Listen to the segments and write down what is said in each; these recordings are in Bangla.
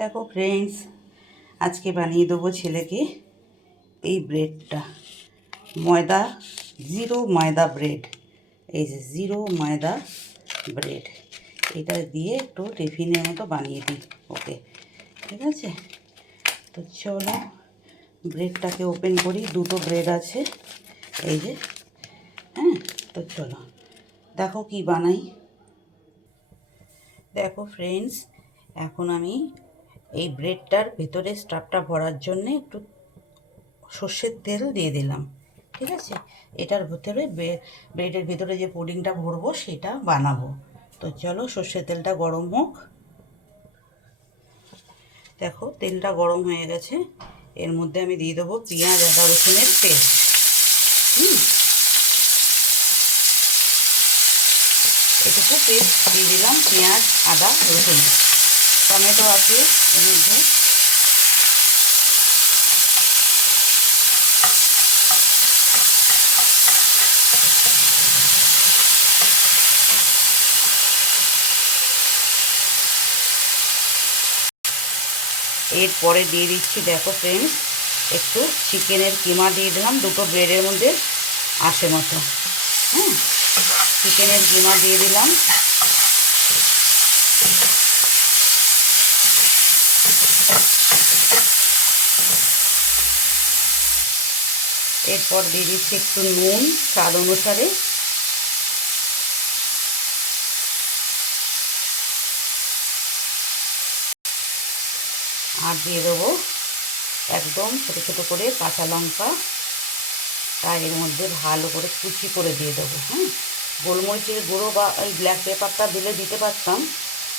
দেখো ফ্রেন্ডস, আজকে বানিয়ে দেবো ছেলেকে এই ব্রেডটা। ময়দা, জিরো ময়দা ব্রেড। এই যে জিরো ময়দা ব্রেড, এটা দিয়ে একটু টিফিনের মতো বানিয়ে দিই ওকে। ঠিক আছে, তো চলো ব্রেডটাকে ওপেন করি। দুটো ব্রেড আছে এই যে। হ্যাঁ, তো চলো দেখো কি বানাই। দেখো ফ্রেন্ডস, এখন আমি এই ব্রেডটার ভেতরে স্টাফটা ভরার জন্যে একটু সর্ষের তেল দিয়ে দিলাম। ঠিক আছে, এটার ভেতরে ব্রেডের ভেতরে যে পুডিংটা ভরবো সেটা বানাবো। তো চলো সর্ষের তেলটা গরম হোক। দেখো তেলটা গরম হয়ে গেছে, এর মধ্যে আমি দিয়ে দেবো পেঁয়াজ আদা রসুনের পেস্ট। এটুকু পেস্ট দিয়ে দিলাম, পেঁয়াজ আদা রসুন। টমেটো আছে এর মধ্যে। এরপরে দিয়ে দিচ্ছি, দেখো ফ্রেন্ডস, একটু চিকেনের কিমা দিয়ে দিলাম দুটো ব্রেডের মধ্যে আসে মতো। হ্যাঁ, চিকেনের কিমা দিয়ে দিলাম। এরপর দিয়ে দিচ্ছি একটু নুন স্বাদ অনুসারে। আর দিয়ে দেবো একদম ছোটো ছোটো করে কাঁচা লঙ্কা, তা এর মধ্যে ভালো করে কুচি করে দিয়ে দেবো। হ্যাঁ, গোলমরিচের গুঁড়ো বা এই ব্ল্যাক পেপারটা দিলে দিতে পারতাম,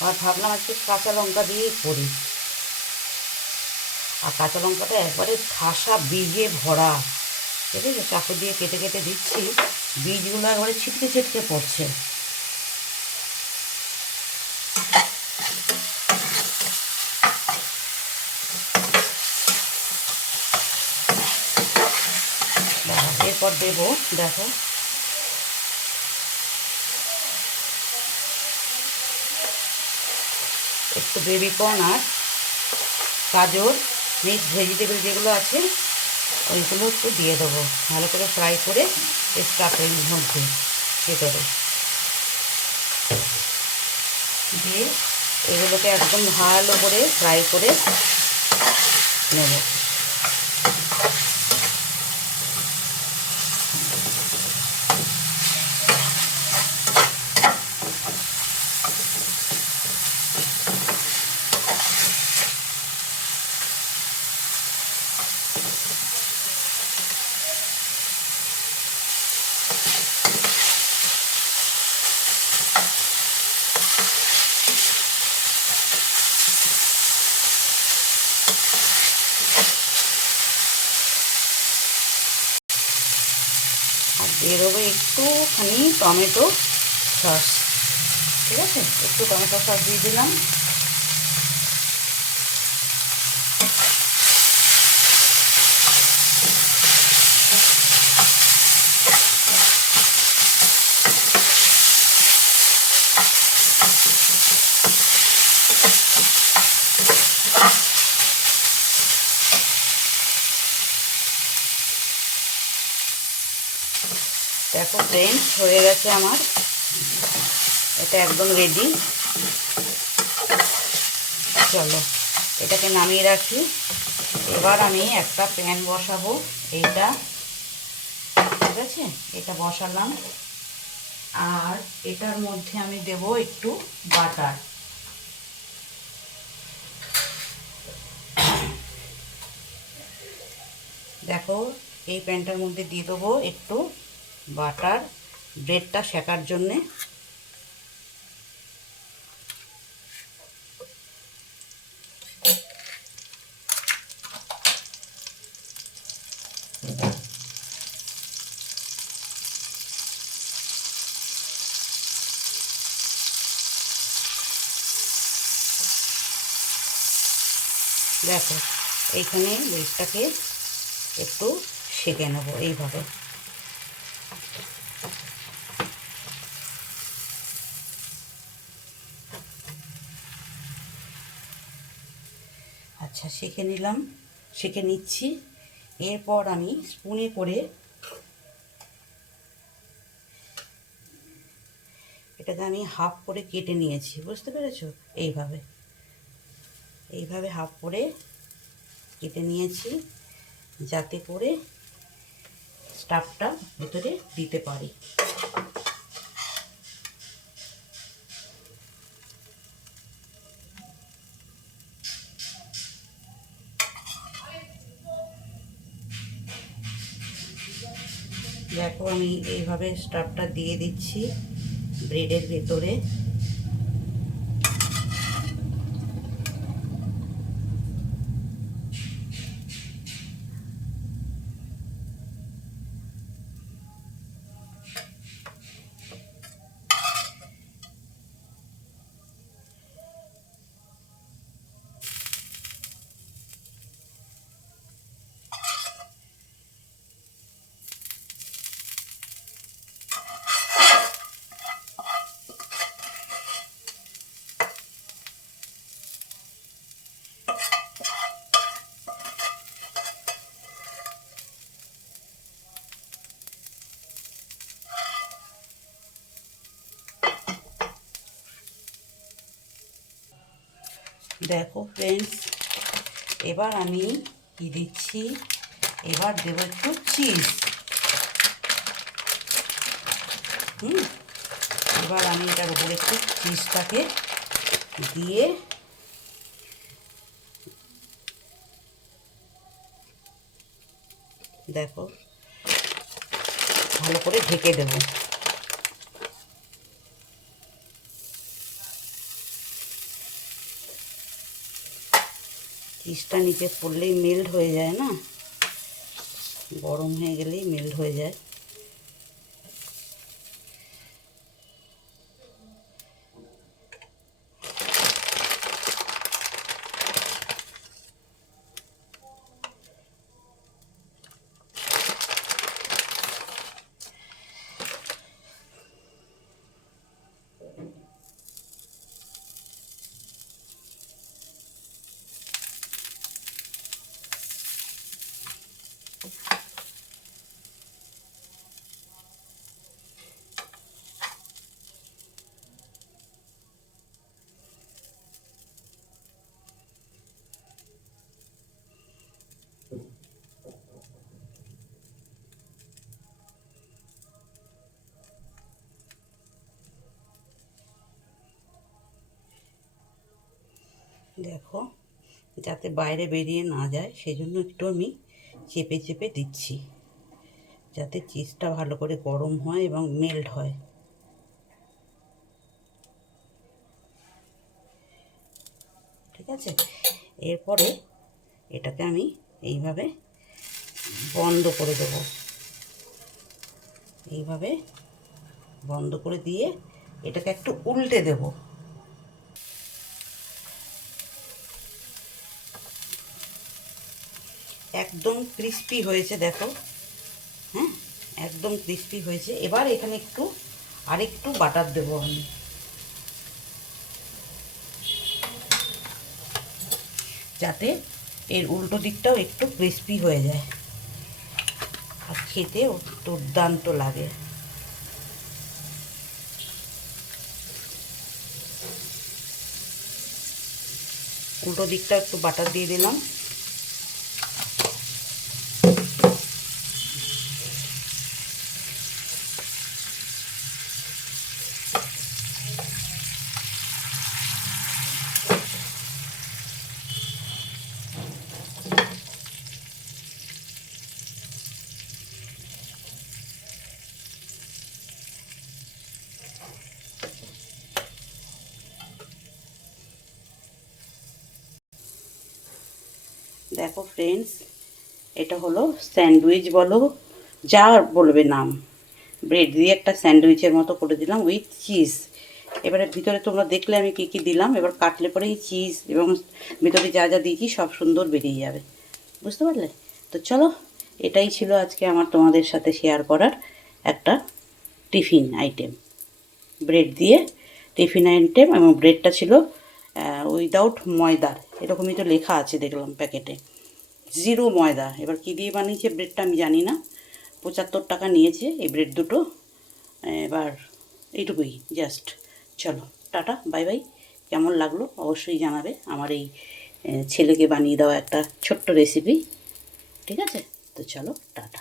আর ভাবলাম আজকে কাঁচা লঙ্কা দিয়েই করি। আর কাঁচা লঙ্কাটা একবারে ঠাসা বীজে ভরা। ঠিক আছে, চাকু দিয়ে কেটে কেটে দিচ্ছি, বীজগুলো একবারে ছিটকে ছিটকে পড়ছে। এরপর দেবো, দেখো একটু বেবিকর্ন আর গাজর, মিক্স ভেজিটেবল যেগুলো আছে ওইগুলো একটু দিয়ে দেবো, ভালো করে ফ্রাই করে স্টাফের মধ্যে ভেতরে দিয়ে এগুলোকে একদম ভালো করে ফ্রাই করে নেব। আর দিয়ে দেবো একটুখানি টমেটো সস। ঠিক আছে, একটু টমেটো সস দিয়ে দিলাম। দেখো ফ্রেন্ডস, হয়ে গেছে আমার, এটা একদম রেডি। চলো এটাকে নামিয়ে রাখি। এবার আমি একটা প্যান বসাবো, এইটা ঠিক আছে, এটা বসালাম। আর এটার মধ্যে আমি দেব একটু বাটার। দেখো এই প্যানটার মধ্যে দিয়ে দেবো একটু বাটার, ব্রেডটা সেকার জন্যে। দেখো এইখানে ব্রেডটাকে একটু সেঁকে নেবো এইভাবে। আচ্ছা, সেঁকে নিচ্ছি। এরপর আমি স্পুনে করে এটাকে আমি হাফ করে কেটে নিয়েছি, বুঝতে পেরেছো? এইভাবে হাফ করে কেটে নিয়েছি, যাতে করে স্টাফটা ভেতরে দিতে পারি। দেখো, আমি এইভাবে স্টাফটা দিয়ে দিচ্ছি ব্রেডের ভেতরে। দেখো ফ্রেন্ডস, এবার আমি কি দিচ্ছি, এবার দেব একটু চিজ। এবার আমি এটার উপরে একটু চিজটাকে দিয়ে দেখো ভালো করে ঢেকে দেবো। চিজটা নিচে পড়লেই মেল্ট হয়ে যায় না, গরম হয়ে গেলেই মেল্ট হয়ে যায়। দেখো, যাতে বাইরে বেরিয়ে না যায় সেজন্য একটু আমি চেপে চেপে দিচ্ছি, যাতে চিজটা ভালো করে গরম হয় এবং মেল্ট হয়। ঠিক আছে, এরপরে এটাকে আমি এইভাবে বন্ধ করে দেব। এইভাবে বন্ধ করে দিয়ে এটাকে একটু উল্টে দেব। একদম ক্রিস্পি হয়েছে দেখো, হ্যাঁ, একদম ক্রিস্পি হয়েছে। এবার এখানে আরেকটু বাটার দেবো আমি, যাতে এর উল্টো দিকটাও একটু ক্রিস্পি হয়ে যায় আর খেতেও দুর্দান্ত লাগে। উল্টো দিকটা একটু বাটার দিয়ে দিলাম। দেখো ফ্রেন্ডস, এটা হলো স্যান্ডউইচ বলো, যা বলবে নাম, ব্রেড দিয়ে একটা স্যান্ডউইচের মতো করে দিলাম উইথ চিজ। এবারে ভিতরে তোমরা দেখলে আমি কী কী দিলাম, এবার কাটলে পরেই চিজ এবং ভিতরে যা যা দিয়েছি সব সুন্দর বেরিয়ে যাবে, বুঝতে পারলে? তো চলো, এটাই ছিল আজকে আমার তোমাদের সাথে শেয়ার করার একটা টিফিন আইটেম, ব্রেড দিয়ে টিফিন আইটেম। এবং ব্রেডটা ছিল উইদাউট ময়দার, এরকমই তো লেখা আছে দেখলাম প্যাকেটে, 0 ময়দা। এবার কী দিয়ে বানিয়েছে ব্রেডটা আমি জানি না। 75 টাকা নিয়েছে এই ব্রেড দুটো। এবার এইটুকুই জাস্ট। চলো টাটা, বাই বাই। কেমন লাগলো অবশ্যই জানাবে আমার এই ছেলেকে বানিয়ে দেওয়া একটা ছোট্ট রেসিপি। ঠিক আছে, তো চলো টাটা।